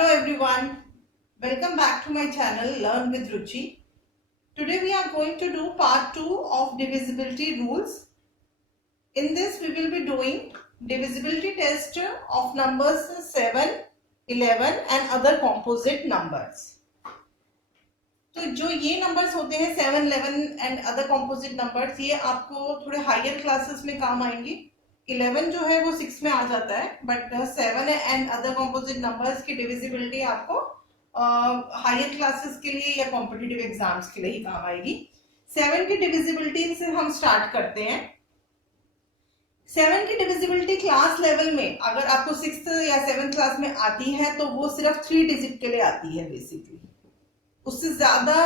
Hello everyone, welcome back to my channel Learn with Ruchi. Today we are going to do part 2 of divisibility rules. In this we will be doing divisibility test of numbers 7, 11 and other composite numbers. तो जो ये numbers होते हैं 7, 11 and other composite numbers, ये आपको थोड़े higher classes में काम आएंगी. 11 जो है वो 6 में आ जाता है, but 7 and other composite numbers की डिविजिबिलिटी आपको हायर क्लासेस के लिए या कॉम्पिटिटिव एग्जाम्स के लिए ही काम आएगी. 7 की डिविजिबिलिटी से हम स्टार्ट करते हैं. 7 की डिविजिबिलिटी क्लास लेवल में अगर आपको 6th या 7th क्लास में आती है तो वो सिर्फ 3 डिजिट के लिए आती है. बेसिकली उससे ज्यादा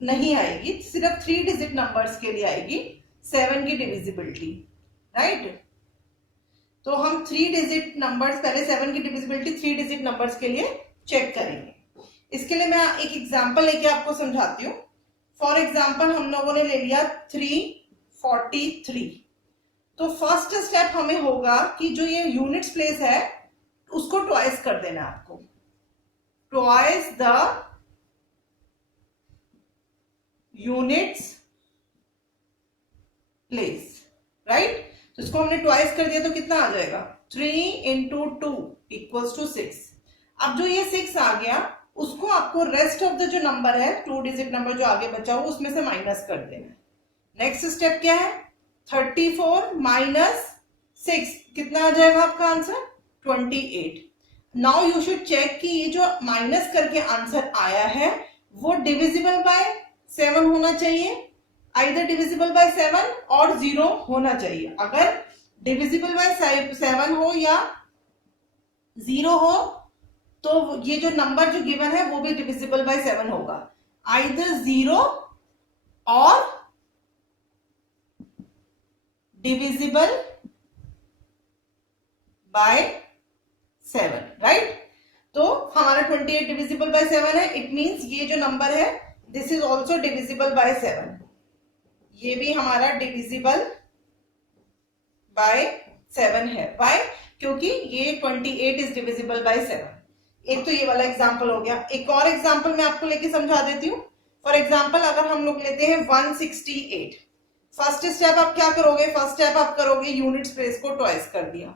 नहीं आएगी, सिर्फ 3 डिजिट नंबर्स के लिए आएगी 7 की डिविजिबिलिटी, राइट. तो हम 3 डिजिट नंबर्स, पहले 7 की डिविजिबिलिटी 3 डिजिट नंबर्स के लिए चेक करेंगे. इसके लिए मैं एक एग्जांपल लेके आपको समझाती हूँ. फॉर एग्जांपल हम लोगों ने ले लिया 343. तो फर्स्ट स्टेप हमें होगा कि जो ये यूनिट्स प्लेस है उसको ट्वाइस कर देना है आपको. Twice the units place, right. तो इसको हमने ट्वाइस कर दिया तो कितना आ जाएगा, 3 into 2 equals to 6. अब जो ये 6 आ गया उसको आपको रेस्ट ऑफ द जो नंबर है 2 डिजिट नंबर जो आगे बचा हो उसमें से माइनस कर देना है. नेक्स्ट स्टेप क्या है, 34 माइनस 6 कितना आ जाएगा आपका answer, 28. Now you should check कि ये जो माइनस करके आंसर आया है वो डिविजिबल बाय 7 होना चाहिए, आइदर डिविजिबल बाय 7 और 0 होना चाहिए. अगर डिविजिबल बाय 7 हो या 0 हो तो ये जो नंबर जो गिवन है वो भी डिविजिबल बाय 7 होगा, आइदर 0 और डिविजिबल बाय 7, राइट. तो हमारा 28 डिविजिबल बाय 7 है. इट मींस ये जो नंबर है this is also divisible bye 7. ये भी हमारा डिविजिबल बाय 7 है. वाई, क्योंकि ये 28 इज डिविजिबल बाय 7. एक तो ये वाला एग्जांपल हो गया. एक और एग्जांपल मैं आपको लेके समझा देती हूँ. फॉर एग्जांपल अगर हम लोग लेते हैं 168. फर्स्ट स्टेप आप क्या करोगे, फर्स्ट स्टेप आप करोगे यूनिट्स प्लेस को ट्वाइस कर दिया.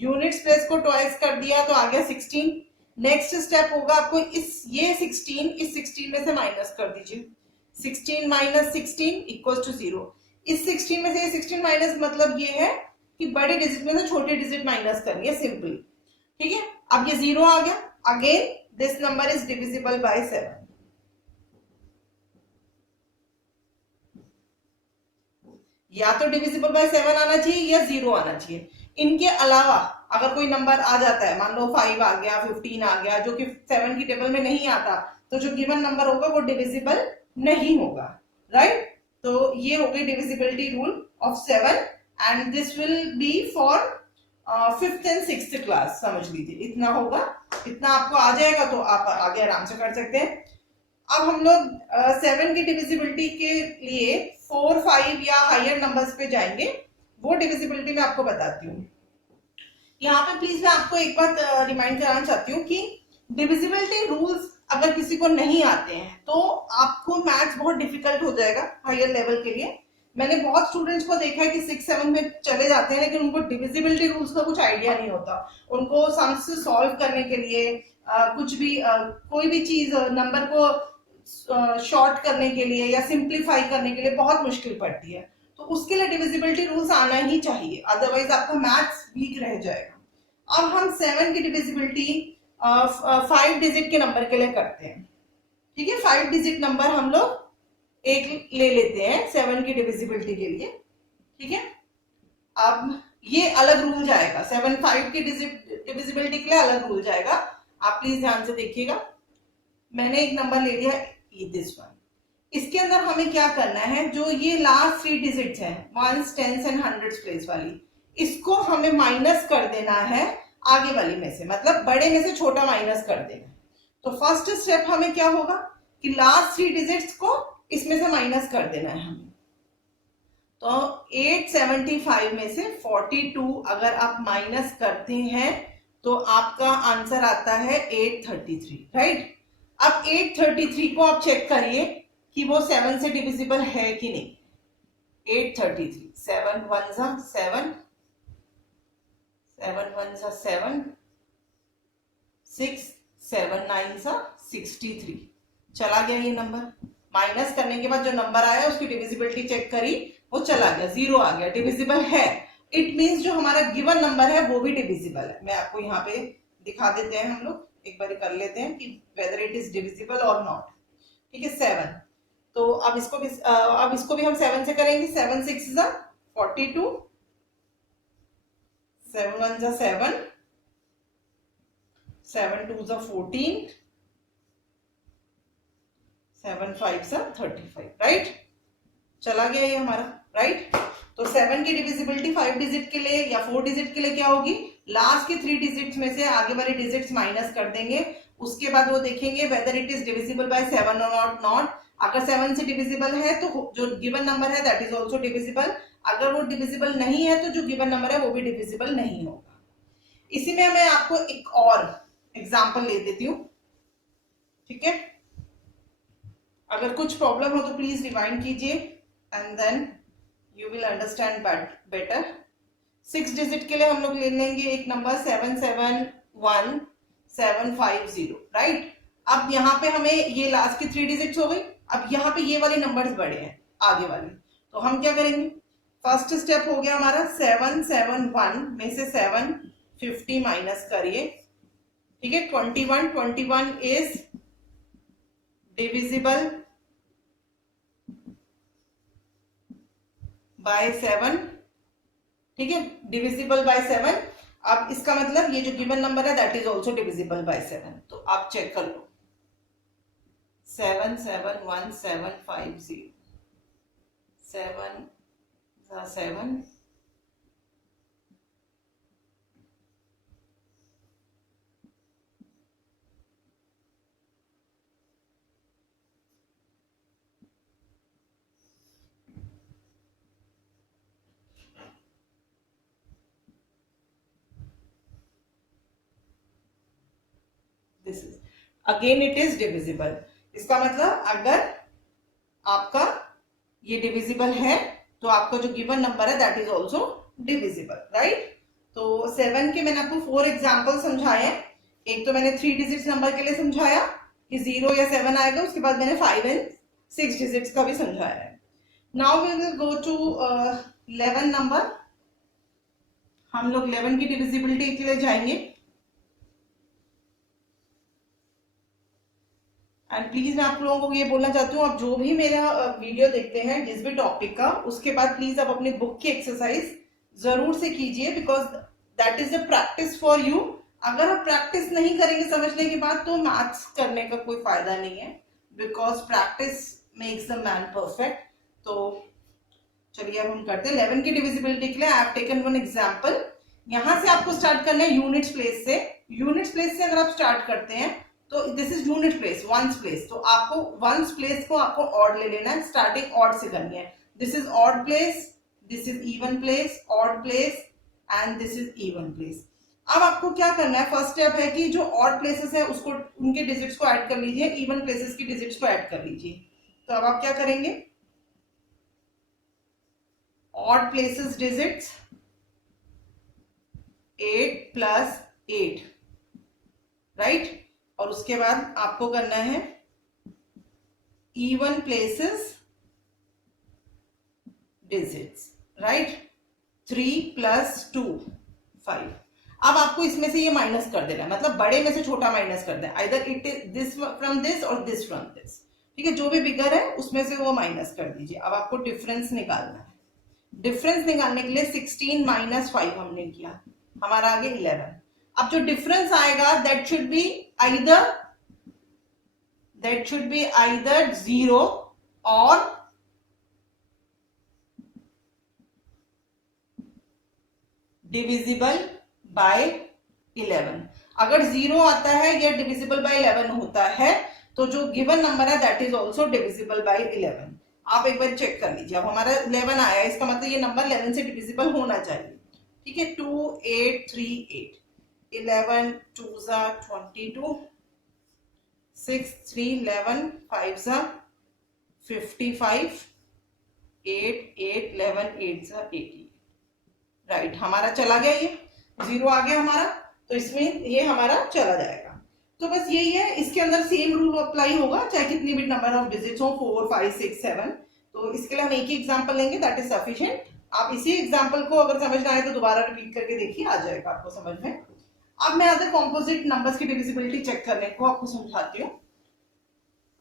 यूनिट्स प्लेस को ट्वाइस कर दिया तो आ गया 16. नेक्स्ट स्टेप होगा आपको ये 16 इस 16 में से माइनस कर दीजिए. 16 माइनस 16 इक्वल्स टू 0. इस 16 में से ये 16 माइनस मतलब ये है कि बड़े डिजिट में से छोटे डिजिट माइनस करनी है, सिंपली. ठीक है. अब ये 0 आ गया. Again this number is divisible by 7. या तो डिविजिबल बाय 7 आना चाहिए या 0 आना चाहिए. इनके अलावा अगर कोई नंबर आ जाता है, मान लो 5 आ गया, 15 आ गया, जो कि 7 की टेबल में नहीं आता, तो जो गिवन नंबर होगा वो डिविजिबल नहीं होगा, राइट. तो ये हो गई divisibility rule of 7 and this will be for 5th and 6th class. समझ लीजिए इतना होगा, इतना आपको आ जाएगा तो आप आगे आराम से कर सकते हैं. अब हम लोग 7 की डिविजिबिलिटी के लिए 4, 5 या हायर नंबर्स पे जाएंगे. वो डिविजिबिलिटी मैं आपको बताती हूँ. यहाँ पे प्लीज मैं आपको एक बात रिमाइंड कराना चाहती हूँ कि डिविजिबिलिटी रूल्स अगर किसी को नहीं आते हैं तो आपको मैथ्स बहुत डिफिकल्ट हो जाएगा हायर लेवल के लिए. मैंने बहुत स्टूडेंट्स को देखा है कि 6, 7 में चले जाते हैं लेकिन उनको डिविजिबिलिटी रूल्स का कुछ आइडिया नहीं होता. उनको सम्स सॉल्व करने के लिए कुछ भी कोई भी चीज नंबर को शॉर्ट करने के लिए या सिंप्लीफाई करने के लिए बहुत मुश्किल पड़ती है. तो उसके लिए डिविजिबिलिटी रूल्स आना ही चाहिए, अदरवाइज आपका मैथ्स वीक रह जाएगा. अब हम 7 की डिविजिबिलिटी 5 डिजिट के नंबर के लिए करते हैं. ठीक है. 5 डिजिट नंबर हम लोग एक ले लेते हैं 7 की डिविजिबिलिटी के लिए. ठीक है. अब ये अलग रूल जाएगा, 7, 5 की डिविजिबिलिटी के लिए अलग रूल जाएगा. आप प्लीज ध्यान से देखिएगा. मैंने एक नंबर ले लिया दिस वन. इसके अंदर हमें क्या करना है, जो ये लास्ट 3 डिजिट्स हैं 1s, 10s and 100s place वाली, इसको हमें माइनस कर देना है आगे वाली में से, मतलब बड़े में से छोटा माइनस कर देना. तो फर्स्ट स्टेप हमें क्या होगा कि लास्ट 3 डिजिट्स को इसमें से माइनस कर देना है हमें. तो 875 में से 42 अगर आप माइनस करते हैं तो आपका आंसर आता है 833, राइट। अब 833 को आप चेक करिए कि वो 7 से डिविजिबल है कि नहीं। 833, 7 1 जा 7, 7 1 जा 7, 6 7 9 जा 63, चला गया ये नंबर। माइनस करने के बाद जो नंबर आया उसकी डिविजिबिलिटी चेक करी, वो चला गया, 0 आ गया, डिविजिबल है। इट मींस जो हमारा गिवन नंबर है वो भी डिविजिबल है। मैं आपको यहाँ पे दिखा देते हैं, हम लोग एक बार कर लेते हैं कि वेदर इट इज डिविजिबल और नॉट। ठीक है, 7, तो अब इसको भी हम 7 से करेंगे। 7 6 जा 42, 7 1 जा 7, 7 2 जा 14, 7 5 जा 35, राइट। चला गया ये हमारा, राइट। तो 7 की डिविजिबिलिटी 5 डिजिट के लिए या 4 डिजिट के लिए क्या होगी, लास्ट के 3 डिजिट्स में से आगे वाले डिजिट्स माइनस कर देंगे, उसके बाद वो देखेंगे whether it is divisible by 7 और नॉट। अगर 7 से डिविजिबल है तो जो गिवन नंबर है दैट इज आल्सो डिविजिबल। अगर वो डिविजिबल नहीं है तो जो गिवन नंबर है वो भी डिविजिबल नहीं होगा। इसी में मैं आपको एक और एग्जाम्पल ले देती हूँ, ठीक है। अगर कुछ प्रॉब्लम हो तो प्लीज रिवाइंड कीजिए and then you will understand better. 6 digit के लिए हम लोग ले लेंगे एक नंबर 771750, राइट। अब यहाँ पे हमें ये लास्ट की 3 डिजिट्स हो गई। अब यहाँ पे ये वाले नंबर्स बड़े हैं आगे वाले, तो हम क्या करेंगे, फर्स्ट स्टेप हो गया हमारा 771 में से 750 माइनस करिए, ठीक है। 21 इज डिविजिबल बाय 7, ठीक है, डिविजिबल बाय 7। अब इसका मतलब ये जो गिवन नंबर है that is also divisible by 7। तो आप चेक कर लो, 771750, 7 7, this is again it is divisible. इसका मतलब अगर आपका ये डिविजिबल है तो आपका जो गिवन नंबर है that is also divisible, right. तो 7 के मैंने आपको 4 एग्जांपल समझाए हैं। एक तो मैंने 3 डिजिट्स नंबर के लिए समझाया कि 0 या 7 आएगा, उसके बाद मैंने 5 एंड 6 डिजिट्स का भी समझाया है। Now we will go to 11 number. हम लोग 11 की डिविजिबिलिटी के लिए जाएंगे एंड प्लीज मैं आप लोगों को ये बोलना चाहती हूँ, आप जो भी मेरा वीडियो देखते हैं जिस भी टॉपिक का, उसके बाद प्लीज आप अपनी बुक की एक्सरसाइज जरूर से कीजिए, because that is a practice for you. अगर आप प्रैक्टिस नहीं करेंगे समझने के बाद तो मैथ्स करने का कोई फायदा नहीं है, because practice makes the man perfect. तो चलिए अब हम करते हैं 11 की डिविजिबिलिटी के लिए। I have taken one example. यहाँ से आपको स्टार्ट करना है यूनिट्स प्लेस से। यूनिट्स प्लेस से अगर आप स्टार्ट करते हैं तो this is unit place, ones place, तो आपको वंस प्लेस को आपको ऑड ले लेना है, स्टार्टिंग ऑड से करनी है। This is odd place, this is even place, odd place and this is even place. अब आपको क्या करना है, फर्स्ट स्टेप है कि जो ऑड प्लेसेस है उसको उनके डिजिट्स को ऐड कर लीजिए, इवन प्लेसेस की डिजिट्स को ऐड कर लीजिए। तो अब आप क्या करेंगे, odd places digits 8 plus 8, right. और उसके बाद आपको करना है even places digits, right. 3 plus 2 5। अब आपको इसमें से ये माइनस कर देना है, मतलब बड़े में से छोटा माइनस कर देना, either it is this from this और दिस फ्रॉम दिस, ठीक है। जो भी बिगर है उसमें से वो माइनस कर दीजिए। अब आपको डिफरेंस निकालना है। डिफरेंस निकालने के लिए 16 माइनस 5 हमने किया, हमारा आगे 11। अब जो डिफरेंस आएगा दैट शुड बी आइदर 0 और डिविजिबल बाय 11। अगर 0 आता है या डिविजिबल बाय 11 होता है तो जो गिवन नंबर है that is also divisible by 11। आप एक बार चेक कर लीजिए। अब हमारा 11 आया, इसका मतलब ये नंबर 11 से डिविजिबल होना चाहिए, ठीक है। 2838, 11 2s are 22, 6 3 11, 5s are 55, 8 8 11 8s are 80। Right, हमारा चला गया, ये 0 आ गया हमारा, तो इसमें ये हमारा चला जाएगा। तो बस यही है, इसके अंदर सेम रूल अप्लाई होगा चाहे कितनी भी नंबर ऑफ डिजिट्स हो, 4 5 6 7। तो इसके लिए हम एक ही एग्जांपल लेंगे, दैट इज सफिशिएंट। आप इसी एग्जांपल को अगर समझ ना आए तो दोबारा रिपीट करके देखिए, आ जाएगा आपको समझ में। अब मैं अदर कॉम्पोजिट नंबर्स की डिविजिबिलिटी चेक करने को आपको समझाती हूँ।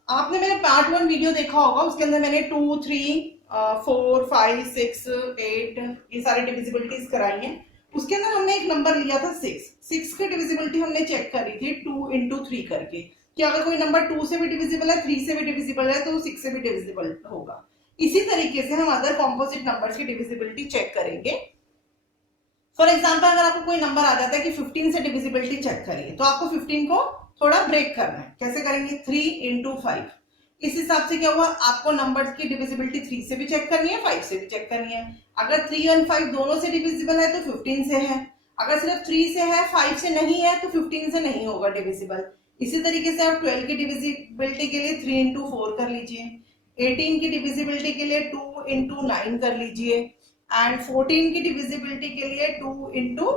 आपने मेरा पार्ट 1 वीडियो देखा होगा, उसके अंदर मैंने 2 3 4 5 6 8 ये सारी डिविजिबिलिटीज कराई हैं। उसके अंदर हमने एक नंबर लिया था 6 की डिविजिबिलिटी हमने चेक करी थी 2 into 3 करके, कि अगर कोई नंबर 2 से भी डिविजिबल है, 3 से भी डिविजिबल है, तो 6 से भी डिविजिबल होगा। इसी तरीके से हम अदर कॉम्पोजिट नंबर्स की डिविजिबिलिटी चेक करेंगे। फॉर एग्जाम्पल, अगर आपको कोई नंबर आ जाता है कि 15 से डिविजिबिलिटी चेक करिए, तो आपको 15 को थोड़ा ब्रेक करना है। कैसे करेंगे? 3 into 5। इस हिसाब से क्या हुआ, आपको नंबर की डिविजिबिलिटी 3 से भी चेक करनी है, 5 से भी चेक करनी है। अगर 3 और 5 दोनों से डिविजिबल है तो 15 से है, अगर सिर्फ 3 से है 5 से नहीं है तो 15 से नहीं होगा डिविजिबल। इसी तरीके से आप 12 की डिविजिबिलिटी के लिए 3 into 4 कर लीजिए, 18 की डिविजिबिलिटी के लिए 2 into 9 कर लीजिए, एंड 14 की डिविजिबिलिटी के लिए 2 into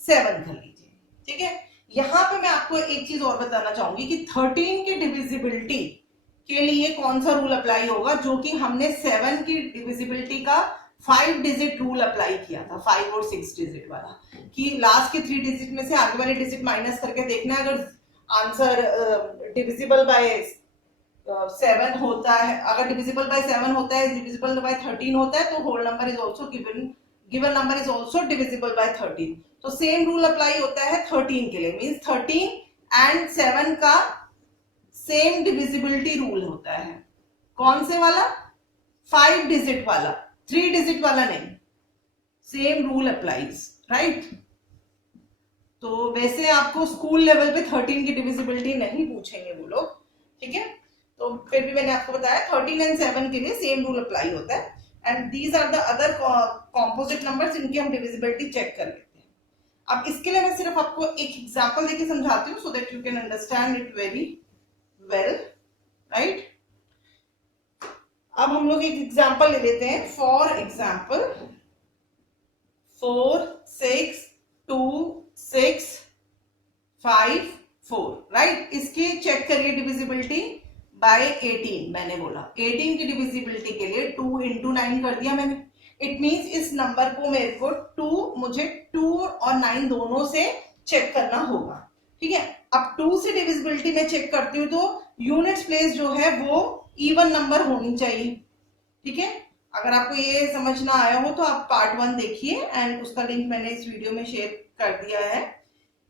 7 कर लीजिए। ठीक है, यहाँ पे मैं आपको एक चीज और बताना चाहूंगी कि 13 की डिविजिबिलिटी के लिए कौन सा रूल अप्लाई होगा, जो कि हमने 7 की डिविजिबिलिटी का 5 डिजिट रूल अप्लाई किया था, 5 और 6 डिजिट वाला, कि लास्ट के 3 डिजिट में से आगे वाले डिजिट माइनस करके देखना है। अगर आंसर डिविजिबल बाय 7 होता है, अगर डिविजिबल बाय 7 होता है, डिविजिबल बाय 13 होता है, तो whole number is also given number is also divisible by 13। तो सेम रूल अप्लाई होता है 13 के लिए, मींस 13 एंड 7 का सेम डिविजिबिलिटी रूल होता है। कौन से वाला? 5 डिजिट वाला, 3 डिजिट वाला नहीं। Same rule applies, right. तो वैसे आपको स्कूल लेवल पे 13 की डिविजिबिलिटी नहीं पूछेंगे वो लोग, ठीक है। तो फिर भी मैंने आपको बताया 13 एंड 7 के लिए सेम रूल अप्लाई होता है। And these are the other composite numbers, इनकी हम डिविजिबिलिटी चेक कर लेते हैं। अब इसके लिए मैं सिर्फ आपको एक एग्जांपल देके समझाती हूँ, so that you can understand it very well, right. अब हम लोग एक एग्जांपल ले लेते हैं। For example 4 6 2 6 5 4, right. इसकी चेक करिए डिविजिबिलिटी बाय 18। मैंने बोला 18 की डिविजिबिलिटी के लिए 2 into 9 कर दिया मैंने। इट मींस इस नंबर को मेरे को मुझे 2 और 9 दोनों से चेक करना होगा, ठीक है। अब 2 से डिविजिबिलिटी में चेक करती हूँ तो यूनिट्स प्लेस जो है वो इवन नंबर होनी चाहिए, ठीक है। अगर आपको ये समझ ना आया हो तो आप पार्ट 1 देखिए, एंड उसका लिंक मैंने इस वीडियो में शेयर कर दिया है।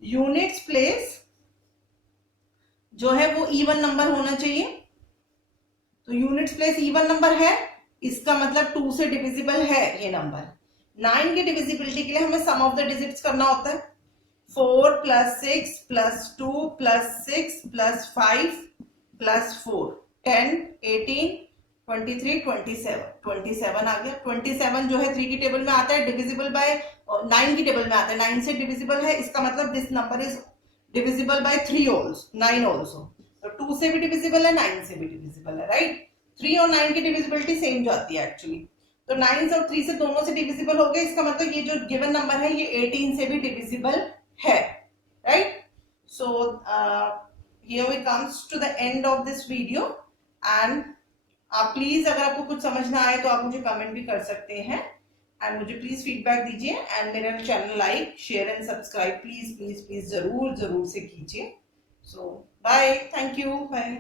यूनिट्स प्लेस जो है वो इवन नंबर होना चाहिए। तो यूनिट्स प्लेस इवन नंबर है, इसका मतलब 2 से डिविजिबल है ये नंबर। 9 की डिविजिबिलिटी के लिए हमें सम ऑफ द डिजिट्स करना होता है। 4 + 6 + 2 + 6 + 5 + 4 10 18 23 27 आ गया। 27 जो है 3 की टेबल में आता है, डिविजिबल बाय 9 की टेबल में आता है, 9 से डिविजिबल है। इसका मतलब this number is divisible by 3 also, 9 also. तो 2 से भी डिविजिबल है, 9 से भी डिविजिबल है, राइट। 3 और 9 की डिविजिबिलिटी सेम जाती है एक्चुअली। तो 9 और 3 से दोनों से डिविजिबल हो गए। इसका मतलब ये जो गिवन नंबर है ये 18 से भी डिविजिबल है, right. So here we comes to the end of this video, and आप प्लीज अगर आपको कुछ समझ ना आए तो आप मुझे कमेंट भी कर सकते हैं, एंड मुझे प्लीज फीडबैक दीजिए, एंड मेरा channel like share and subscribe please please please जरूर जरूर से कीजिए। सो बाय, थैंक यू, बाय।